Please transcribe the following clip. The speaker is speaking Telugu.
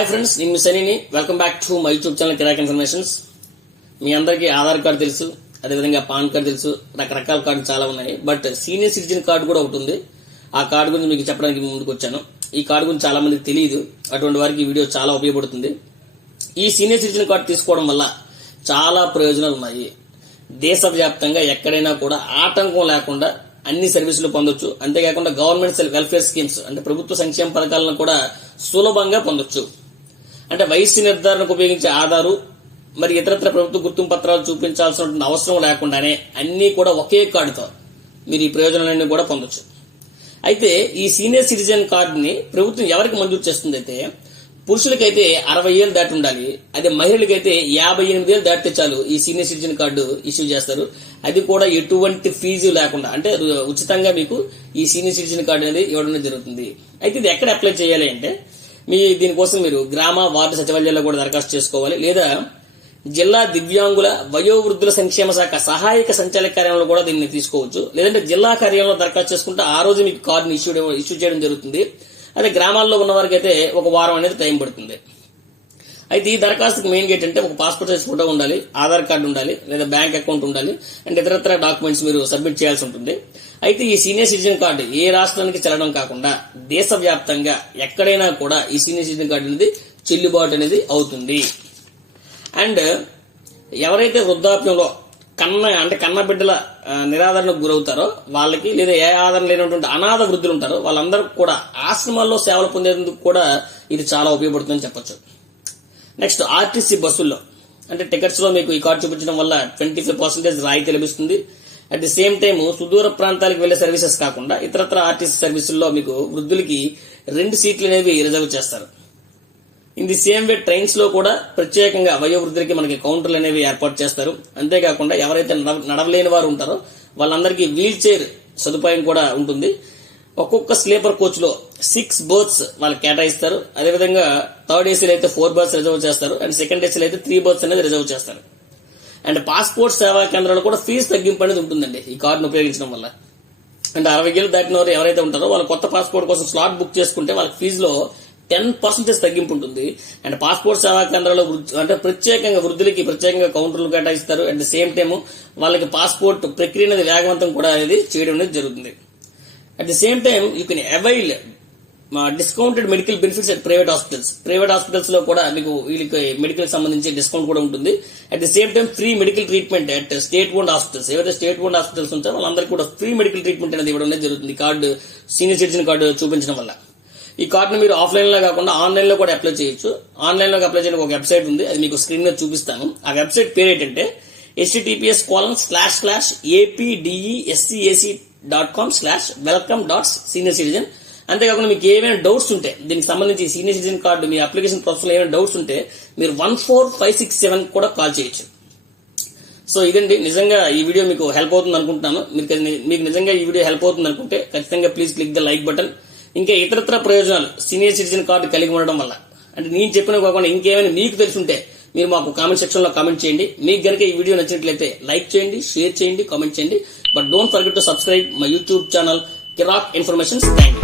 హాయ్ ఫ్రెండ్స్, నేను మీ సనీని. Welcome back to my YouTube channel Kirak informations. మీ అందరికీ ఆధార్ కార్డు తెలుసు, అదేవిధంగా పాన్ కార్డు తెలుసు, రకరకాల కార్డు చాలా ఉన్నాయి. బట్ సీనియర్ సిటిజన్ కార్డు కూడా ఒకటి ఉంది. ఆ కార్డు గురించి మీకు చెప్పడానికి ముందుకు వచ్చాను. ఈ కార్డు గురించి చాలా మందికి తెలియదు. అటువంటి వారికి ఈ వీడియో చాలా ఉపయోగపడుతుంది. ఈ సీనియర్ సిటిజన్ కార్డు తీసుకోవడం వల్ల చాలా ప్రయోజనాలు ఉన్నాయి. దేశవ్యాప్తంగా ఎక్కడైనా కూడా ఆటంకం లేకుండా అన్ని సర్వీసులు పొందొచ్చు. అంతేకాకుండా గవర్నమెంట్ వెల్ఫేర్ స్కీమ్స్ అంటే ప్రభుత్వ సంక్షేమ పథకాలను కూడా సులభంగా పొందొచ్చు. అంటే వయస్సు నిర్ధారణకు ఉపయోగించే ఆధారు మరి ఇతరత్ర ప్రభుత్వ గుర్తింపు పత్రాలు చూపించాల్సిన అవసరం లేకుండానే అన్ని కూడా ఒకే కార్డుతో మీరు ఈ ప్రయోజనాలన్నీ కూడా పొందొచ్చు. అయితే ఈ సీనియర్ సిటిజన్ కార్డుని ప్రభుత్వం ఎవరికి మంజూరు చేస్తుంది అయితే పురుషులకైతే 60 ఏళ్ళు దాటి ఉండాలి. అదే మహిళలకైతే 58 ఏళ్ళు దాటితే చాలు ఈ సీనియర్ సిటిజన్ కార్డు ఇష్యూ చేస్తారు. అది కూడా ఎటువంటి ఫీజు లేకుండా, అంటే ఉచితంగా మీకు ఈ సీనియర్ సిటిజన్ కార్డు అనేది ఇవ్వడం జరుగుతుంది. అయితే ఇది ఎక్కడ అప్లై చేయాలి అంటే దీనికోసం మీరు గ్రామ వార్డు సచివాలయాల్లో కూడా దరఖాస్తు చేసుకోవాలి. లేదా జిల్లా దివ్యాంగుల వయోవృద్ధుల సంక్షేమ శాఖ సహాయక సంచాలక కార్యాలయంలో కూడా దీన్ని తీసుకోవచ్చు. లేదంటే జిల్లా కార్యాలయంలో దరఖాస్తు చేసుకుంటే ఆ రోజు మీకు కార్డుని ఇష్యూ చేయడం జరుగుతుంది. అదే గ్రామాల్లో ఉన్న వారికి అయితే ఒక వారం అనేది టైం పడుతుంది. అయితే ఈ దరఖాస్తుకి మెయిన్ గేట్ అంటే ఒక పాస్పోర్ట్ సైజ్ ఫోటో ఉండాలి, ఆధార్ కార్డు ఉండాలి, లేదా బ్యాంక్ అకౌంట్ ఉండాలి, అండ్ ఇతరత్ర డాక్యుమెంట్స్ మీరు సబ్మిట్ చేయాల్సి ఉంటుంది. అయితే ఈ సీనియర్ సిటిజన్ కార్డు ఏ రాష్ట్రానికి చెల్లడం కాకుండా దేశవ్యాప్తంగా ఎక్కడైనా కూడా ఈ సీనియర్ సిటిజన్ కార్డు అనేది చెల్లుబాటు అనేది అవుతుంది. అండ్ ఎవరైతే వృద్ధాప్యంలో కన్న బిడ్డల నిరాదరణకు గురవుతారో వాళ్ళకి, లేదా ఏ ఆధారం లేనటువంటి అనాథ వృద్ధులు ఉంటారో వాళ్ళందరూ కూడా ఆశ్రమాల్లో సేవలు పొందేందుకు కూడా ఇది చాలా ఉపయోగపడుతుందని చెప్పొచ్చు. నెక్స్ట్ ఆర్టీసీ బస్సుల్లో అంటే టికెట్స్ లో మీకు ఈ కార్డు చూపించడం వల్ల 25% రాయితీ లభిస్తుంది. అట్ ది సేమ్ టైం సుదూర ప్రాంతాలకు వెళ్లే సర్వీసెస్ కాకుండా ఇతరత్ర ఆర్టీసీ సర్వీసుల్లో మీకు వృద్ధులకి 2 సీట్లు అనేవి రిజర్వ్ చేస్తారు. In the same way trains లో కూడా ప్రత్యేకంగా వయోవృద్ధులకి మనకి కౌంటర్లు అనేవి ఏర్పాటు చేస్తారు. అంతేకాకుండా ఎవరైతే నడవలేని వారు ఉంటారో వాళ్ళందరికీ వీల్ చైర్ సదుపాయం కూడా ఉంటుంది. ఒక్కొక్క స్లీపర్ కోచ్ లో 6 బర్త్స్ వాళ్ళకి కేటాయిస్తారు. అదేవిధంగా థర్డ్ ఏసీలో అయితే 4 బర్త్స్ రిజర్వ్ చేస్తారు. అండ్ సెకండ్ ఏసీలో అయితే 3 బర్త్స్ అనేది రిజర్వ్ చేస్తారు. అండ్ పాస్పోర్ట్ సేవా కేంద్రాలు కూడా ఫీజు తగ్గింపు అనేది ఉంటుందండి ఈ కార్డును ఉపయోగించడం వల్ల. అంటే 60 ఏళ్ళు దాటిన వారు ఎవరైతే ఉంటారో వాళ్ళు కొత్త పాస్పోర్ట్ కోసం స్లాట్ బుక్ చేసుకుంటే వాళ్ళకి ఫీజులో 10% తగ్గింపు ఉంటుంది. అండ్ పాస్పోర్ట్ సేవా కేంద్రాల్లో అంటే ప్రత్యేకంగా వృద్ధులకి ప్రత్యేకంగా కౌంటర్లు కేటాయిస్తారు. అట్ ద సేమ్ టైం వాళ్ళకి పాస్పోర్ట్ ప్రక్రియ అనేది వేగవంతం కూడా అనేది చేయడం అనేది జరుగుతుంది. At the same time you can avail discounted medical benefits at private hospitals లో కూడా మీకు వీళ్ళకి మెడికల్ సంబంధించి డిస్కౌంట్ కూడా ఉంటుంది. At the same time free medical treatment at state owned hospitals, ఏవైతే స్టేట్ ఓన్డ్ హాస్పిటల్స్ ఉంటారో వాళ్ళందరికీ కూడా ఫ్రీ మెడికల్ ట్రీట్మెంట్ అనేది ఇవ్వడం అనేది జరుగుతుంది కార్డు సీనియర్ సిటిజన్ కార్డు చూపించడం వల్ల. ఈ కార్డును మీరు ఆఫ్లైన్ లో కాకుండా ఆన్లైన్ లో కూడా అప్లై చేయొచ్చు. ఆన్లైన్ లో అప్లై చేయడానికి ఒక వెబ్సైట్ ఉంది, అది మీకు స్క్రీన్ మీద చూపిస్తాను. ఆ వెబ్సైట్ పేరు ఏంటంటే https://apdec.com/welcome.seniorcitizen. అంతేకాకుండా మీకు ఏమైనా డౌట్స్ ఉంటే దీనికి సంబంధించి సీనియర్ సిటిజన్ కార్డు మీ అప్లికేషన్ ప్రాసెస్ లో ఏమైనా డౌట్స్ ఉంటే మీరు 14567 కూడా కాల్ చేయొచ్చు. సో ఇదండి, నిజంగా ఈ వీడియో మీకు హెల్ప్ అవుతుంది అనుకుంటున్నాను. మీకు నిజంగా ఈ వీడియో హెల్ప్ అవుతుంది అనుకుంటే ఖచ్చితంగా please click the like button. ఇంకా ఇతరత్ర ప్రయోజనాలు సీనియర్ సిటిజన్ కార్డు కలిగి ఉండడం వల్ల అంటే నేను చెప్పిన కాకుండా ఇంకేమైనా మీకు తెలుసుంటే మీరు మాకు కామెంట్ సెక్షన్ లో కామెంట్ చేయండి. మీకు గనుక ఈ వీడియో నచ్చినట్లయితే లైక్ చేయండి, షేర్ చేయండి, కామెంట్ చేయండి. But don't forget to subscribe my YouTube channel Kirak informations. Thank you.